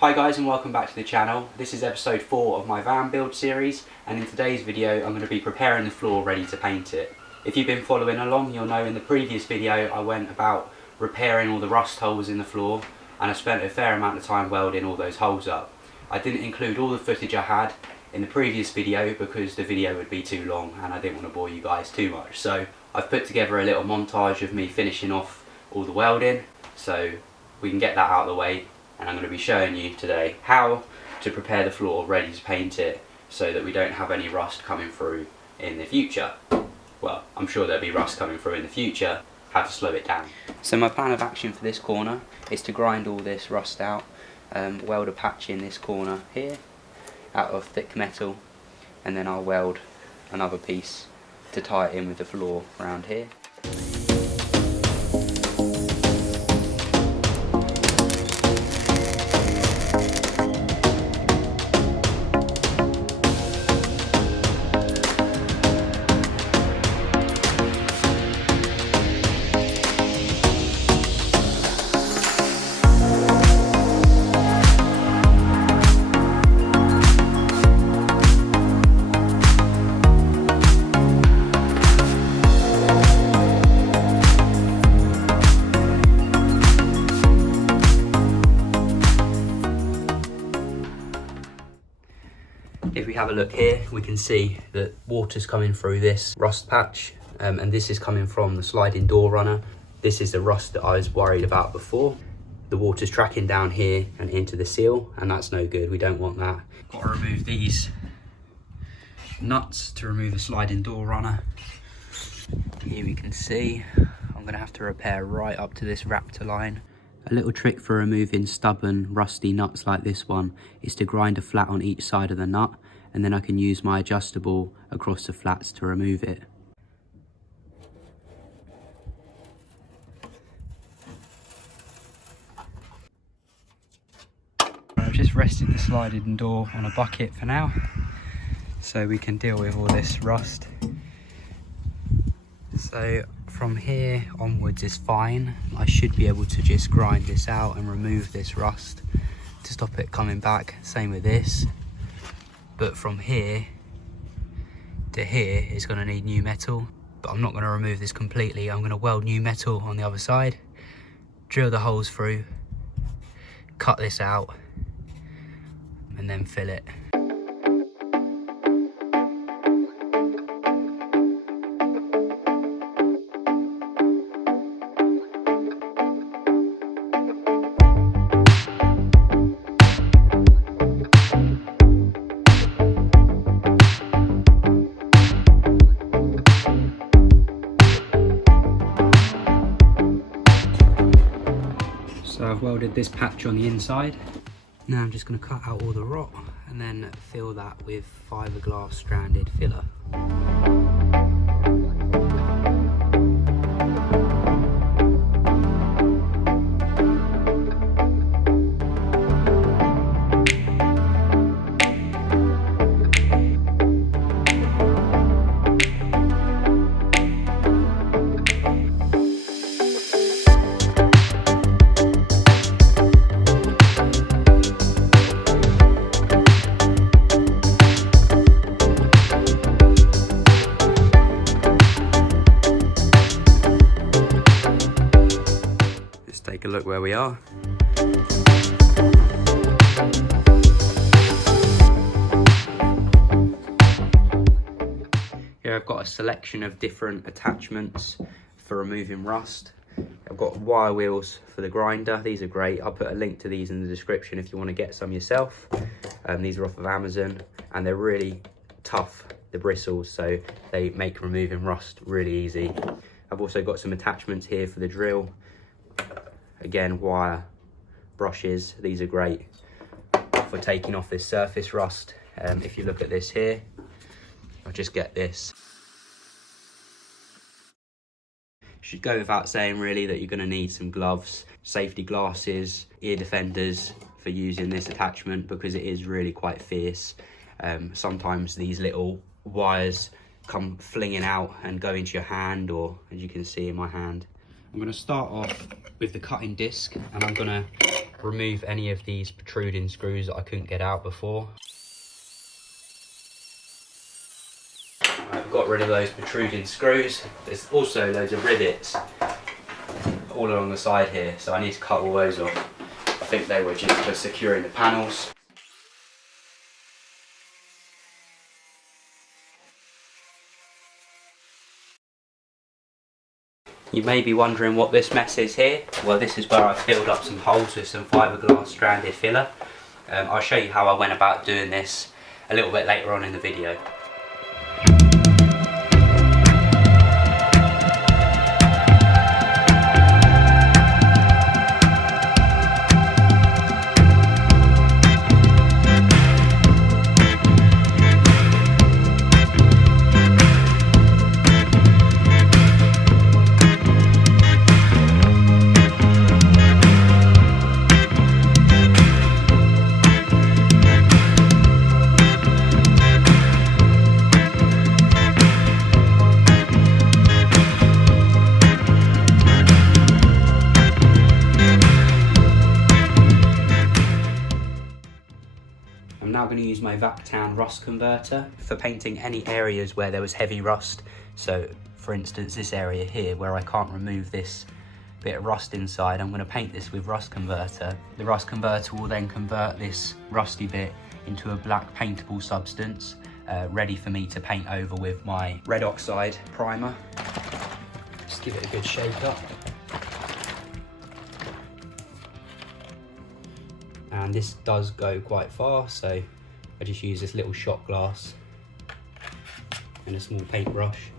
Hi guys and welcome back to the channel. This is episode 4 of my van build series, and in today's video I'm going to be preparing the floor ready to paint it. If you've been following along, you'll know in the previous video I went about repairing all the rust holes in the floor, and I spent a fair amount of time welding all those holes up. I didn't include all the footage I had in the previous video because the video would be too long and I didn't want to bore you guys too much. So I've put together a little montage of me finishing off all the welding so we can get that out of the way. And I'm going to be showing you today how to prepare the floor ready to paint it so that we don't have any rust coming through in the future. Well, I'm sure there'll be rust coming through in the future, how to slow it down. So my plan of action for this corner is to grind all this rust out, weld a patch in this corner here out of thick metal, and then I'll weld another piece to tie it in with the floor around here. If we have a look here, we can see that water's coming through this rust patch, and this is coming from the sliding door runner. This is the rust that I was worried about before. The water's tracking down here and into the seal, and that's no good. We don't want that. Got to remove these nuts to remove the sliding door runner. Here we can see I'm going to have to repair right up to this Raptor line. A little trick for removing stubborn, rusty nuts like this one is to grind a flat on each side of the nut, and then I can use my adjustable across the flats to remove it. I've just rested the sliding door on a bucket for now, so we can deal with all this rust. So from here onwards is fine. I should be able to just grind this out and remove this rust to stop it coming back. Same with this. But from here to here is going to need new metal. But I'm not going to remove this completely. I'm going to weld new metal on the other side, drill the holes through, cut this out, and then fill it. So I've welded this patch on the inside. Now I'm just going to cut out all the rot and then fill that with fiberglass stranded filler. Take a look where we are. Here I've got a selection of different attachments for removing rust. I've got wire wheels for the grinder. These are great. I'll put a link to these in the description if you want to get some yourself. These are off of Amazon and they're really tough, the bristles, so they make removing rust really easy. I've also got some attachments here for the drill. Again, wire brushes. These are great for taking off this surface rust. If you look at this here, I'll just get this. Should go without saying really that you're going to need some gloves, safety glasses, ear defenders for using this attachment because it is really quite fierce. Sometimes these little wires come flinging out and go into your hand, or as you can see in my hand. I'm going to start off with the cutting disc, and I'm going to remove any of these protruding screws that I couldn't get out before. I've got rid of those protruding screws. There's also loads of rivets all along the side here, so I need to cut all those off. I think they were just for securing the panels. You may be wondering what this mess is here. Well, this is where I filled up some holes with some fiberglass stranded filler. I'll show you how I went about doing this a little bit later on in the video. I'm now going to use my Vactan rust converter for painting any areas where there was heavy rust. So for instance, this area here where I can't remove this bit of rust inside, I'm going to paint this with rust converter. The rust converter will then convert this rusty bit into a black paintable substance, ready for me to paint over with my red oxide primer. Just give it a good shake up. And this does go quite far, so I just use this little shot glass and a small paintbrush.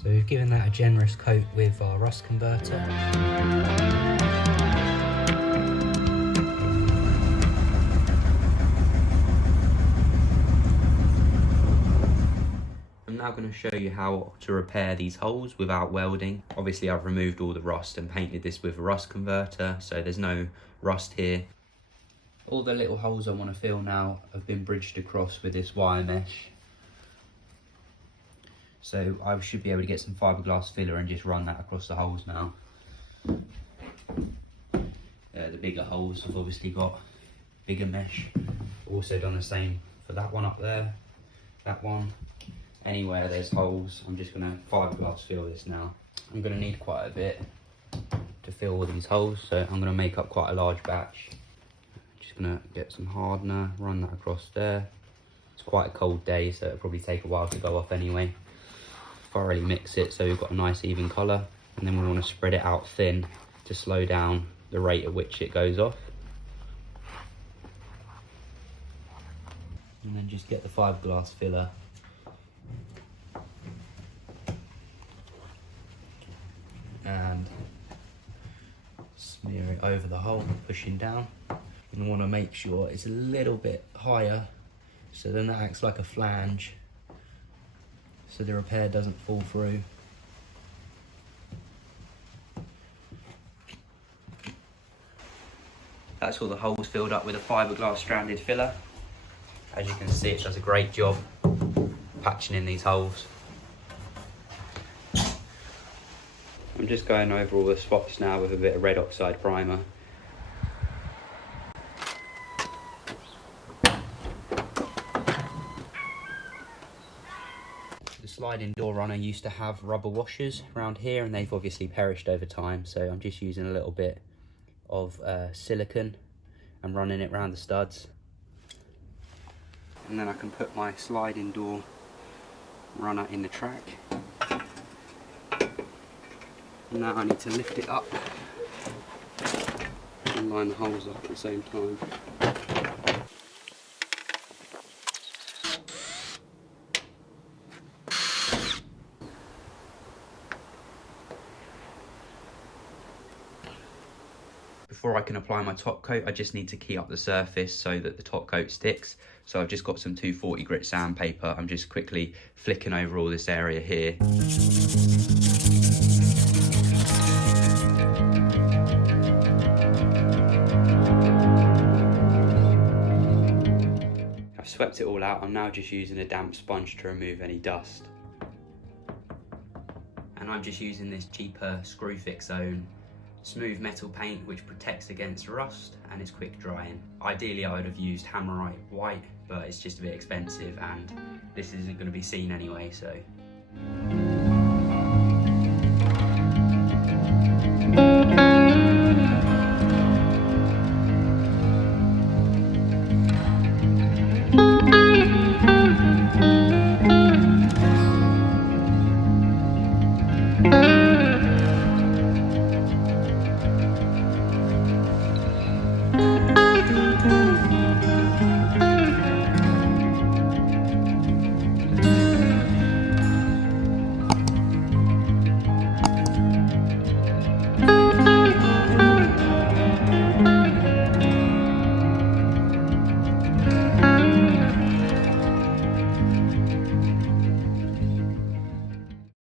So we've given that a generous coat with our rust converter. I'm now going to show you how to repair these holes without welding. Obviously I've removed all the rust and painted this with a rust converter, so there's no rust here. All the little holes I want to fill now have been bridged across with this wire mesh. So I should be able to get some fiberglass filler and just run that across the holes now. The bigger holes have obviously got bigger mesh. Also done the same for that one up there, that one. Anywhere there's holes, I'm just going to fiberglass fill this now. I'm going to need quite a bit to fill all these holes, so I'm going to make up quite a large batch. Just going to get some hardener, run that across there. It's quite a cold day, so it'll probably take a while to go off anyway. Thoroughly mix it so we've got a nice even colour, and then we want to spread it out thin to slow down the rate at which it goes off. And then just get the fiberglass filler and smear it over the hole, pushing down. And I want to make sure it's a little bit higher, so then that acts like a flange, so the repair doesn't fall through. That's all the holes filled up with a fiberglass stranded filler. As you can see, it does a great job patching in these holes. I'm just going over all the spots now with a bit of red oxide primer. The sliding door runner used to have rubber washers around here, and they've obviously perished over time, so I'm just using a little bit of silicone and running it around the studs. And then I can put my sliding door runner in the track. And now I need to lift it up and line the holes up at the same time. before I can apply my top coat, I just need to key up the surface so that the top coat sticks. So I've just got some 240 grit sandpaper. I'm just quickly flicking over all this area here. I've swept it all out. I'm now just using a damp sponge to remove any dust. And I'm just using this cheaper Screwfix Zone smooth metal paint, which protects against rust and is quick drying. Ideally I would have used Hammerite white, but it's just a bit expensive and this isn't going to be seen anyway, so